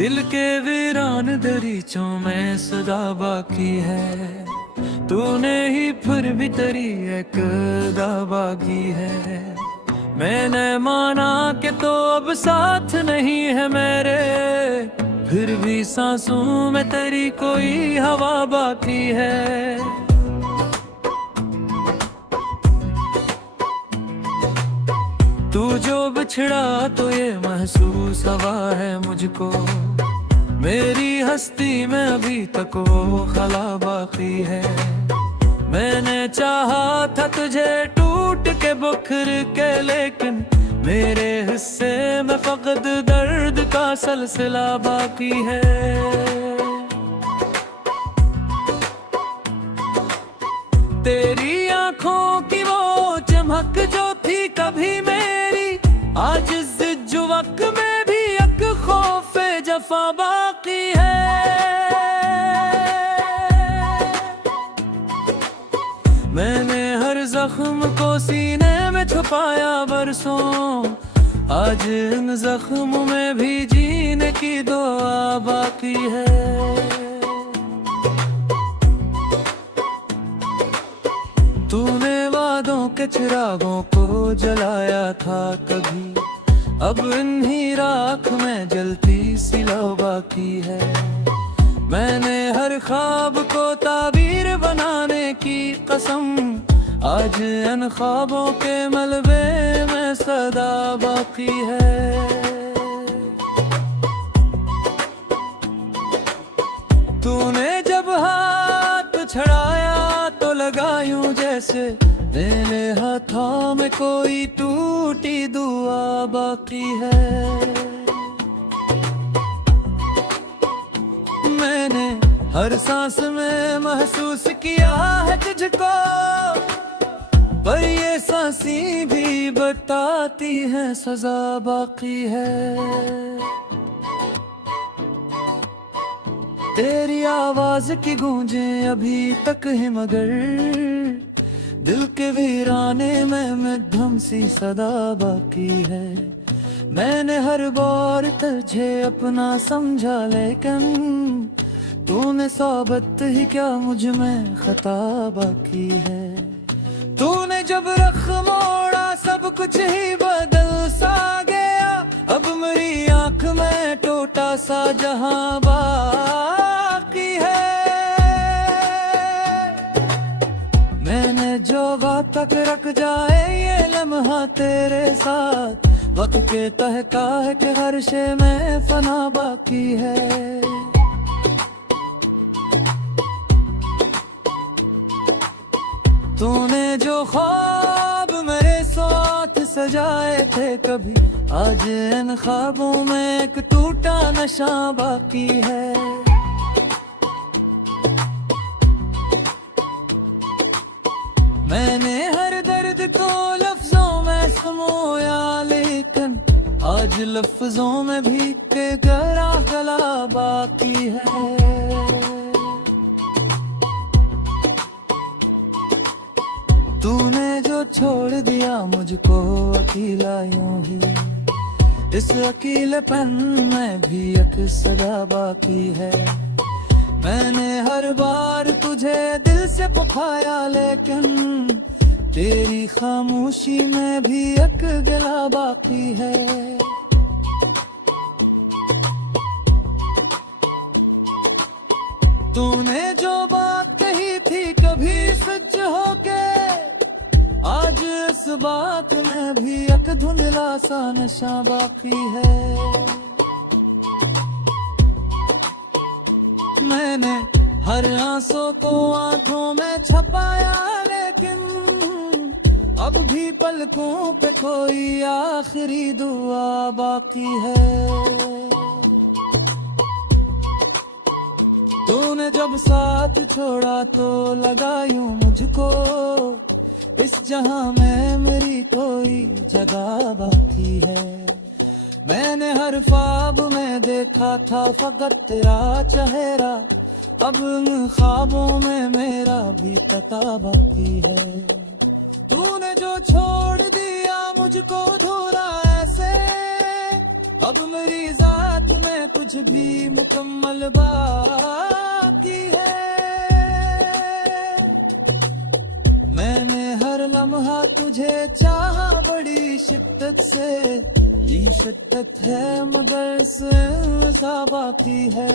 दिल के वीरान दरीचों में सदा बाकी है, तूने ही फिर भी तेरी एक अदा बाकी है। मैंने माना कि तो अब साथ नहीं है मेरे, फिर भी सांसों में तेरी कोई हवा बाकी है। तू जो बिछड़ा तो ये महसूस हवा है मुझको, मेरी हस्ती में अभी तक वो खला बाकी है। मैंने चाहा था तुझे टूट के बुखर के, लेकिन मेरे हिस्से में फकत दर्द का सिलसिला बाकी है। तेरी आंखों की वो चमक जो थी कभी मेरी, आज जुवक में भी एक खौफे जफा बाकी है। मैंने हर जख्म को सीने में छुपाया बरसों, आज इन जख्मों में भी जीने की दुआ बाकी है। तूने वादों के चिरागों को जलाया था कभी, अब इन्हीं राख में जलती सी लौ बाकी है। मैंने हर ख्वाब को ताबीर बनाने की कसम, आज इन ख्वाबों के मलबे में सदा बाकी है। तूने जब हाथ छड़ाया तो लगा यूं जैसे मेरे हाथों में कोई टूटी दुआ बाकी है। मैंने हर सांस में महसूस किया है तुझको, पर ये सांसी भी बताती है सजा बाकी है। तेरी आवाज की गूंजे अभी तक है, मगर दिल के वीराने में मध्यम सी सदा बाकी है। मैंने हर बार तुझे अपना समझा, लेकिन तूने साबित ही क्या मुझ में खता बाकी है। तूने जब रख मोड़ा सब कुछ ही बदल सा गया, अब मेरी आंख में टूटा सा जहां बाकी है। मैंने जो बात तक रख जाए ये लम्हा तेरे साथ, वक्त के तहका है कि हर शे में फना बाकी है। तूने जो ख्वाब मेरे साथ सजाए थे कभी, आज इन ख्वाबों में एक टूटा नशा बाकी है। मैंने हर दर्द को लफ्जों में समोया, लेकिन आज लफ्जों में भी के गला गला बाकी है। तूने जो छोड़ दिया मुझको अकेला यूं ही, इस अकेलेपन में भी एक सदा बाकी है। मैंने हर बार तुझे दिल से पुकारा, लेकिन तेरी खामोशी में भी एक गिला बाकी है। तूने जो बात कही थी कभी सच होके, आज इस बात में भी एक धुंधला सा नशा बाकी है। मैंने हर आंसू को आंखों में छपाया, लेकिन अब भी पलकों पे कोई आखिरी दुआ बाकी है। तूने जब साथ छोड़ा तो लगा यूं मुझको, इस जहां में मेरी कोई जगह बाकी है। मैंने हर ख्वाब में देखा था फकत तेरा चेहरा, अब इन ख्वाबों में मेरा भी पता बाकी है। तूने जो छोड़ दिया मुझको थोड़ा ऐसे, अब मेरी जात में में कुछ भी मुकम्मल बाकी है। मैंने हर लम्हा तुझे चाहा बड़ी शिद्दत से, ये शिद्दत है मगर सा बाकी है।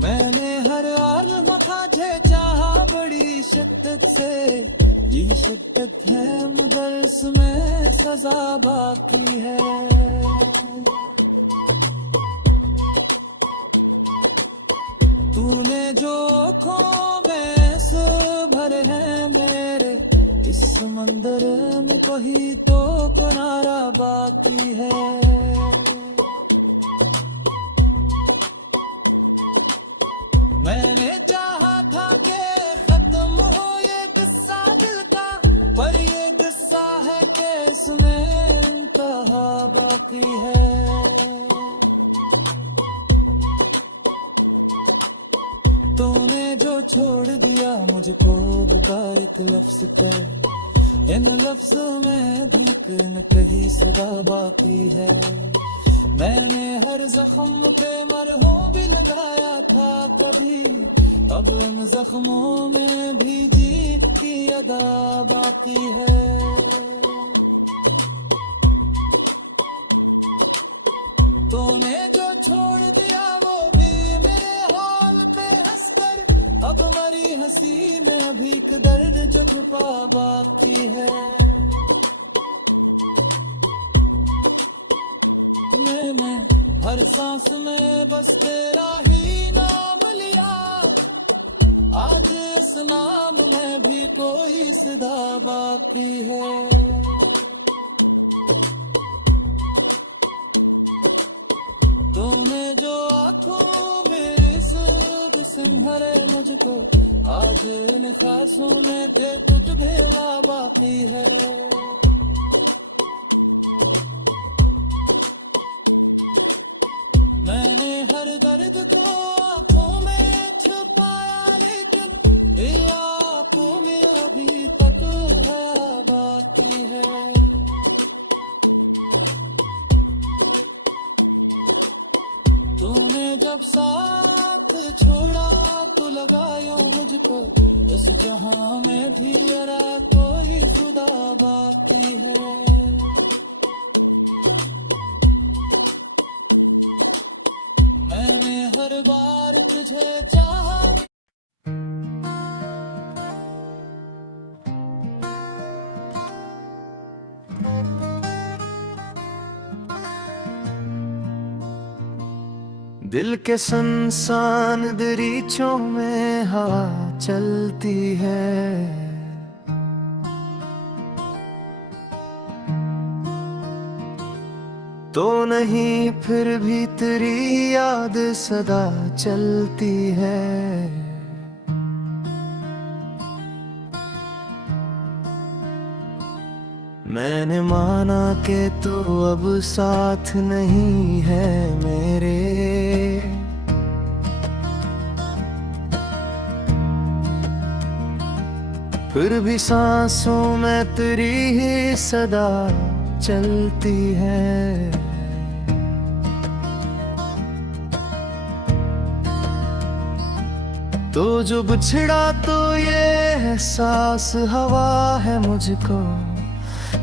मैंने हर लम्हा तुझे चाहा बड़ी शिद्दत से, ये शिद्दत है मगर इसमें सजा बाकी है। तूने जो आँखों में भरे हैं मेरे, इस समंदर में कोई तो किनारा बाकी है। मैंने चाहा था कि खत्म हो ये किस्सा दिल का, पर ये किस्सा है कि इसमें इंतहा बाकी है। तूने जो छोड़ दिया मुझको बता एक लफ्ज कर, इन लफ्जों में भी न कहीं सदा बाकी है। मैंने हर जख्म पे मरहम भी लगाया था कभी, अब इन जख्मों में भी जीत की अदा बाकी है। तूने जो छोड़ दिया वो भी मेरे हाल पे हंसकर, अब मरी हंसी में अभी एक दर्द जो छुपा बाकी है। मैं हर सांस में बस तेरा ही नाम लिया, आज इस नाम में भी कोई सदा बाकी है। तूने जो आँखों मेरे सूद सिंघरे मुझको, आज इन ख्वासों में थे कुछ भेला बाकी है। मैंने हर दर्द को आँखों में छुपाया, लेकिन ये आँखों में अभी तक है बाकी है। तूने जब साथ छोड़ा तो लगायो मुझको, इस जहां में भी जरा कोई खुदा बाकी है। मैंने हर बार तुझे चाहा, दिल के सुनसान दरीचों में हवा चलती है। तो नहीं फिर भी तेरी याद सदा चलती है। मैंने माना कि तू अब साथ नहीं है मेरे, फिर भी सांसों में तेरी ही सदा चलती है। तो जो बिछड़ा तो ये एहसास हवा है मुझको,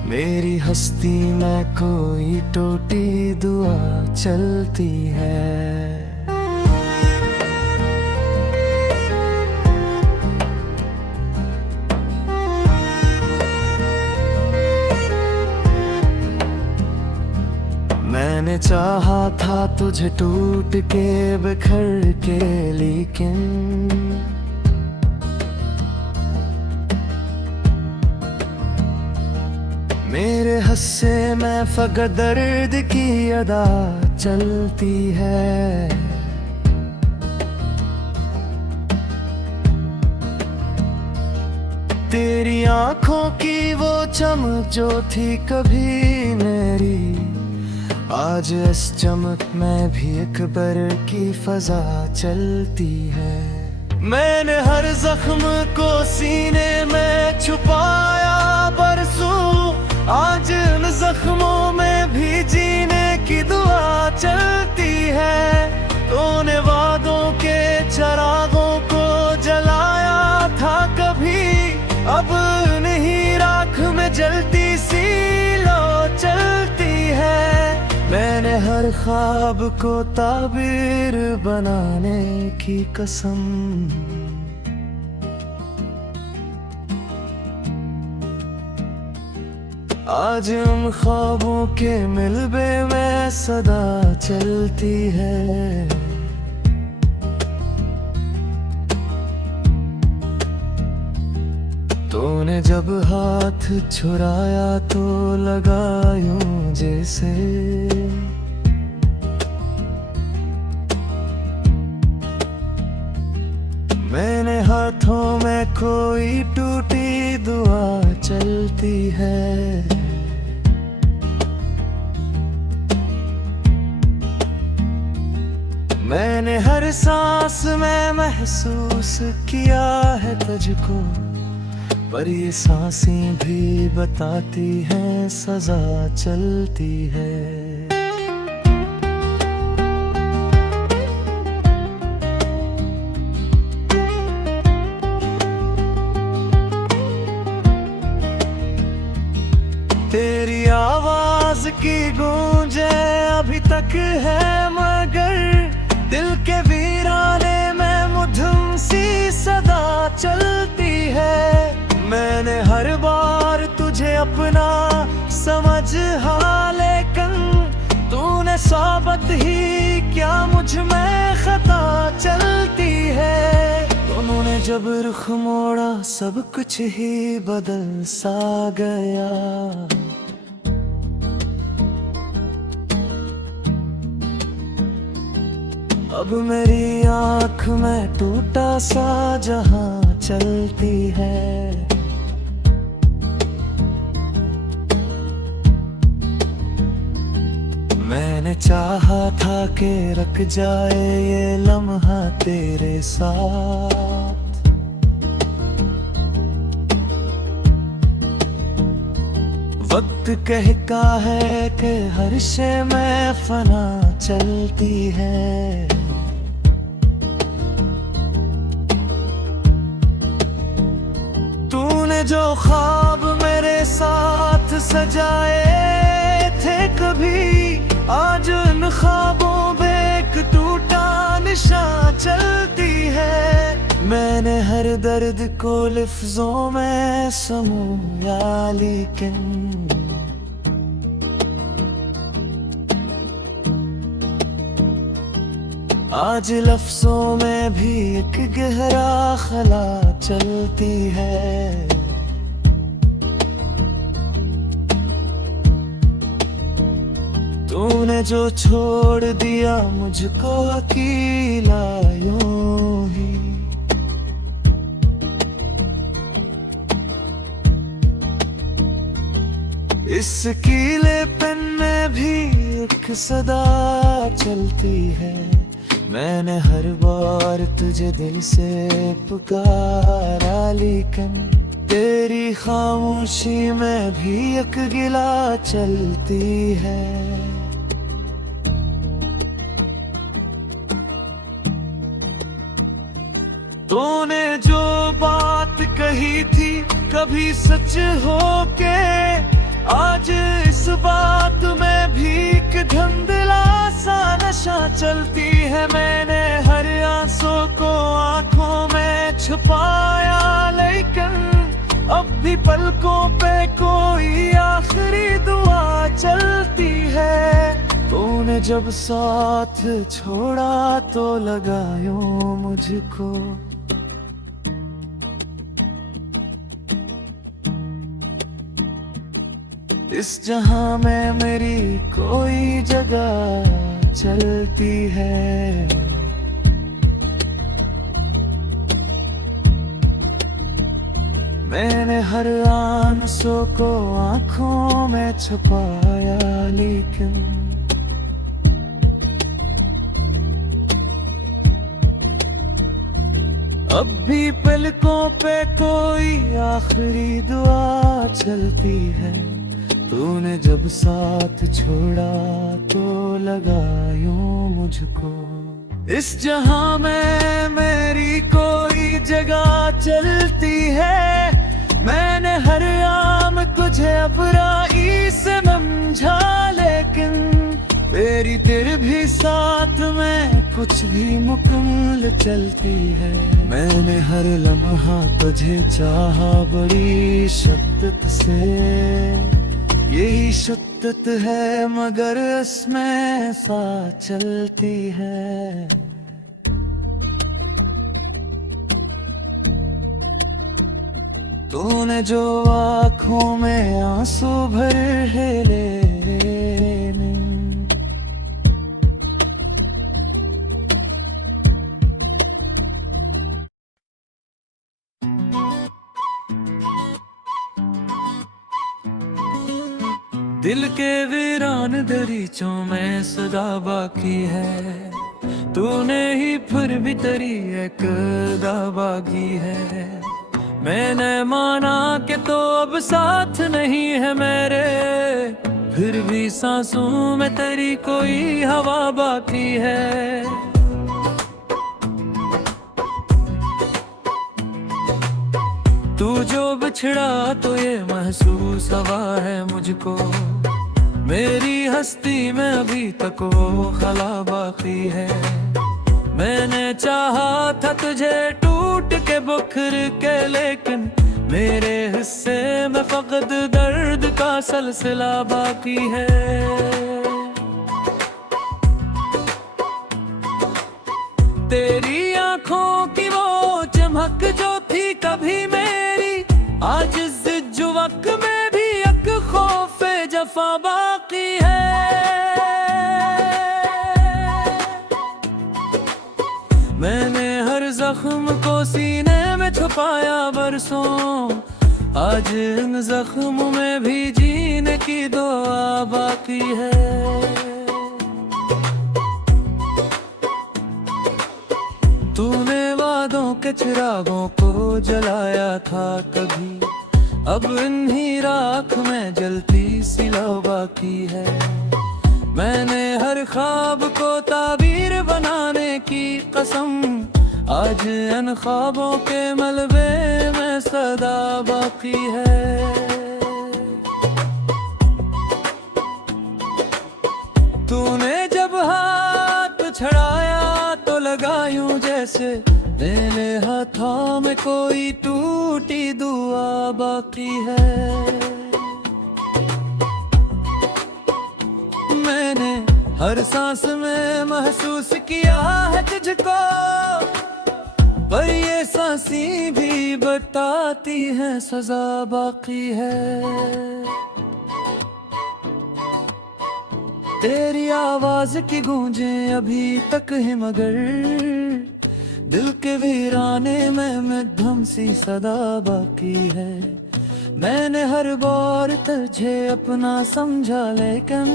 मेरी हस्ती में कोई टूटी दुआ चलती है। मैंने चाहा था तुझे टूट के बिखर के, लेकिन मेरे हस्से में फकत दर्द की अदा चलती है। तेरी आँखों की वो चमक जो थी कभी मेरी, आज इस चमक में भी अकबर की फजा चलती है। मैंने हर जख्म को सीने में छुपाया बरसों, आज जख्मों में भी जीने की दुआ चलती है। तूने वादों के चरागों को जलाया था कभी, अब नहीं राख में जलती सी लो चलती है। मैंने हर ख्वाब को ताबीर बनाने की कसम, आज उन ख्वाबों के मिलबे में सदा चलती है। तूने जब हाथ छुराया तो लगा यूं जैसे मैंने हाथों में कोई टूटी दुआ चलती है। मैंने हर सांस में महसूस किया है तुझको, पर ये सांसें भी बताती हैं सजा चलती है। तेरी आवाज की गूंजे अभी तक है, मगर दिल के वीराने में मुधम सी सदा चलती है। मैंने हर बार तुझे अपना समझा, लेकिन तूने साबित ही क्या मुझ में खता चलती है। उन्होंने जब रुख मोड़ा सब कुछ ही बदल सा गया। अब मेरी आँख में टूटा सा जहां चलती है। मैंने चाहा था कि रख जाए ये लम्हा तेरे साथ, वक्त कहता है कि हर शे में फना चलती है। तूने जो ख्वाब मेरे साथ सजाए थे कभी, आज उन ख्वाबों पे एक टूटा निशान चलती है। मैंने हर दर्द को लफ्जों में समूया, लेकिन आज लफ्जों में भी एक गहरा खला चलती है। तूने जो छोड़ दिया मुझको अकेला यूं ही, इस कीलेपन में भी एक सदा चलती है। मैंने हर बार तुझे दिल से पुकारा, लेकिन तेरी खामोशी में भी एक गिला चलती है। तूने जो बात कही थी कभी सच हो के, आज इस बात में भी एक धुंधला सा नशा चलती है। मैंने हर आंसू को आंखों में छुपाया, लेकिन अब भी पलकों पे कोई आखिरी दुआ चलती है। तूने जब साथ छोड़ा तो लगा यूं मुझको, इस जहां में मेरी कोई जगह चलती है। मैंने हर आंसू को आंखों में छुपाया, लेकिन अब भी पलकों पे कोई आखिरी दुआ चलती है। तूने जब साथ छोड़ा तो लगा यूं मुझको, इस जहां में मेरी कोई जगह चलती है। मैंने हर आम तुझे अपराई से समझा, लेकिन मेरी तेरे भी साथ में कुछ भी मुकम्मल चलती है। मैंने हर लम्हा तुझे चाहा बड़ी शिद्दत से, यही शिद्दत है मगर इसमें सा चलती है। तूने जो आँखों में आंसू भर हेले, दिल के वीरान दरीचों में सदा बाकी है। तूने ही फिर भी तेरी एक अदा बाकी है। मैंने माना कि तो अब साथ नहीं है मेरे, फिर भी सांसों में तेरी कोई हवा बाकी है। तू जो बिछड़ा तो ये महसूस हवा है मुझको, मेरी हस्ती में अभी तक वो खला बाकी है। मैंने चाहा था तुझे टूट के बुखर के, लेकिन मेरे हिस्से में फकत दर्द का सिलसिला बाकी है। तेरी आंखों की वो चमक जो थी कभी मेरी, आज जुवक में भी एक खौफे जफा बाकी है। मैंने हर जख्म को सीने में छुपाया बरसों, आज इन जख्मों में भी जीने की दुआ बाकी है। तूने वादों के चिरागों को जलाया था कभी, अब इन्हीं राख में जलती सी लौ बाकी है। मैंने हर ख्वाब को ताबीर बनाने की कसम, आज इन ख्वाबों के मलबे में सदा बाकी है। तूने जब हाथ छड़ाया तो लगा यूं जैसे मेरे हाथों में कोई टूटी दुआ बाकी है। मैंने हर सांस में महसूस किया है तुझको, पर ये सांसी भी बताती है सजा बाकी है। तेरी आवाज की गूंजे अभी तक है मगर दिल के वीराने में मध्यम सी सदा बाकी है। मैंने हर बार तुझे अपना समझा, लेकिन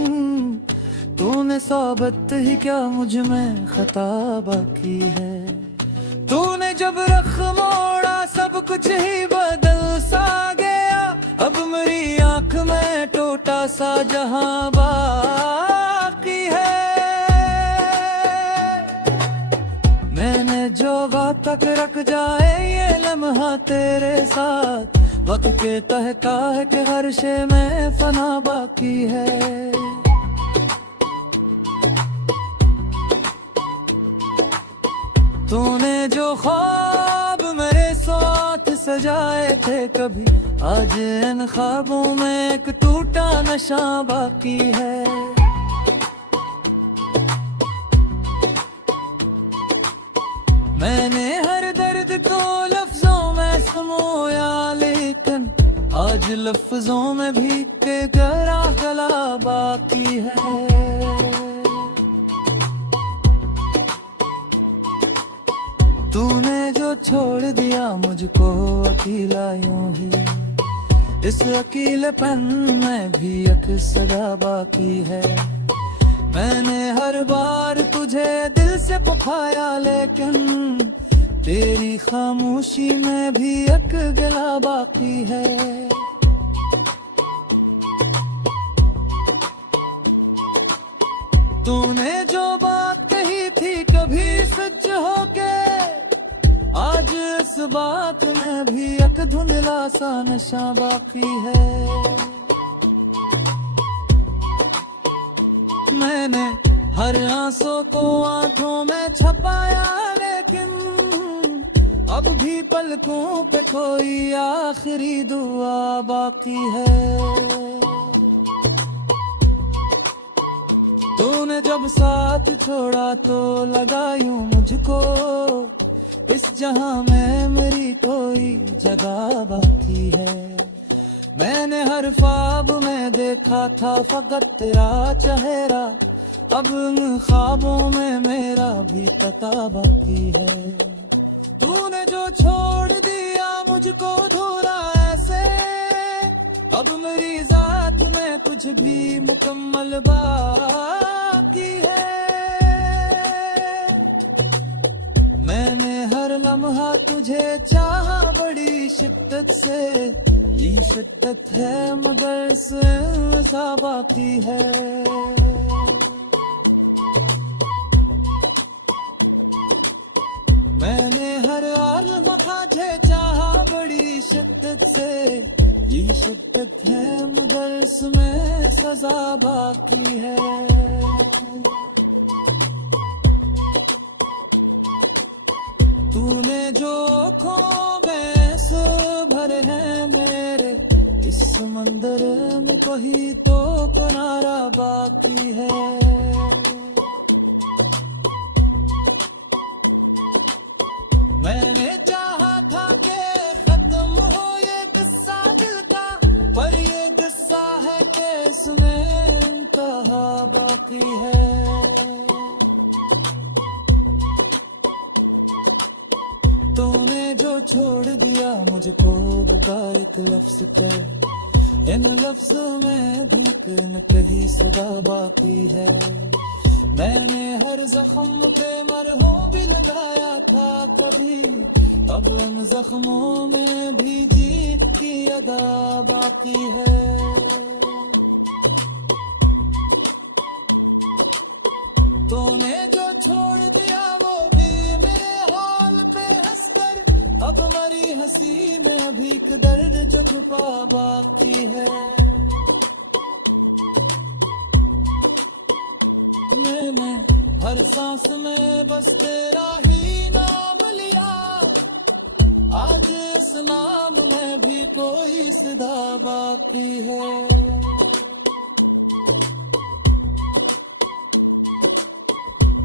तूने साबित ही क्या मुझ में खता बाकी है। तूने जब रख मोड़ा सब कुछ ही बदल सा गया, अब मेरी आंख में टूटा सा जहां बाकी है। मैंने जो बात तक रख जाए ये लम्हा तेरे साथ, वक्त के तहका है कि हर शे में फना बाकी है। तूने जो ख्वाब मेरे साथ सजाए थे कभी, आज इन ख्वाबों में एक टूटा नशा बाकी है। मैंने हर दर्द को लफ्जों में समोया, लेकिन आज लफ्जों में भी के गरा गला बाकी है। तूने जो छोड़ दिया मुझको अकेला यूं ही, इस अकेलेपन में भी एक सदा बाकी है। मैंने हर बार तुझे दिल से पुकारा, लेकिन तेरी खामोशी में भी एक गिला बाकी है। तूने जो बात कही थी कभी सच होके, आज इस बात में भी एक धुंधला सा नशा बाकी है। मैंने हर आंसू को आंखों में छपाया, लेकिन अब भी पलकों पे कोई आखिरी दुआ बाकी है। तूने जब साथ छोड़ा तो लगा यूं मुझको, इस जहां में मेरी कोई जगह बाकी है। मैंने हर ख्वाब में देखा था फकत तेरा चेहरा, अब इन ख्वाबों में मेरा भी पता बाकी है। तूने जो छोड़ दिया मुझको अधूरा ऐसे, अब मेरी जात में कुछ भी मुकम्मल बाकी है। मैंने हर लम्हा तुझे चाहा बड़ी शिद्दत से, ये शिद्दत है मगर सा बाकी है। मैंने हर आलम खाते चाहा बड़ी शिद्दत से, ये शिद्दत है मगर इसमें सजा बाकी है। तूने जो आँखों में से भरे हैं मेरे, इस समंदर में कोई तो किनारा बाकी है। मैंने चाहा था कि खत्म हो ये किस्सा दिल का, पर ये किस्सा है कि इसमें इंतहा बाकी है। तूने जो छोड़ दिया मुझको बता एक लफ्ज कर, इन लफ्जों में भी कहीं न कहीं सदा बाकी है। मैंने हर जख्म पे मरहम भी लगाया था कभी, अब उन जख्मों में भी जीत की अदा बाकी है। तूने जो छोड़ दिया वो भी मेरे हाल पे हंसकर, अब मरी हंसी में अभी एक दर्द जो छुपा बाकी है। मैंने हर सांस में बस तेरा ही नाम लिया, आज इस नाम में भी कोई सदा बाकी है।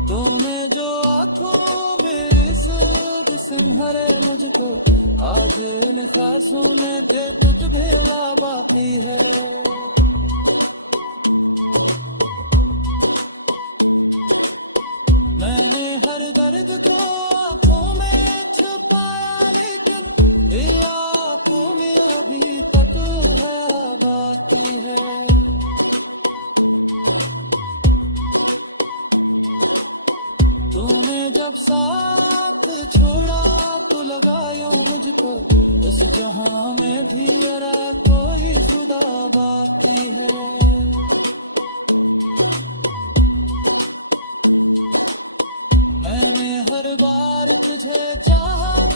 तूने जो आँखों मेरे से सिंहरे मुझको, आज इन ख्वासों में के कुछ भेला बाकी है। मैंने हर दर्द को आँखों में छुपाया, लेकिन ये आँखों में अभी तक है बाकी है। तूने जब साथ छोड़ा तो लगाया मुझको, इस जहां में भी जरा कोई खुदा बाकी है। मैंने हर बार तुझे चाहा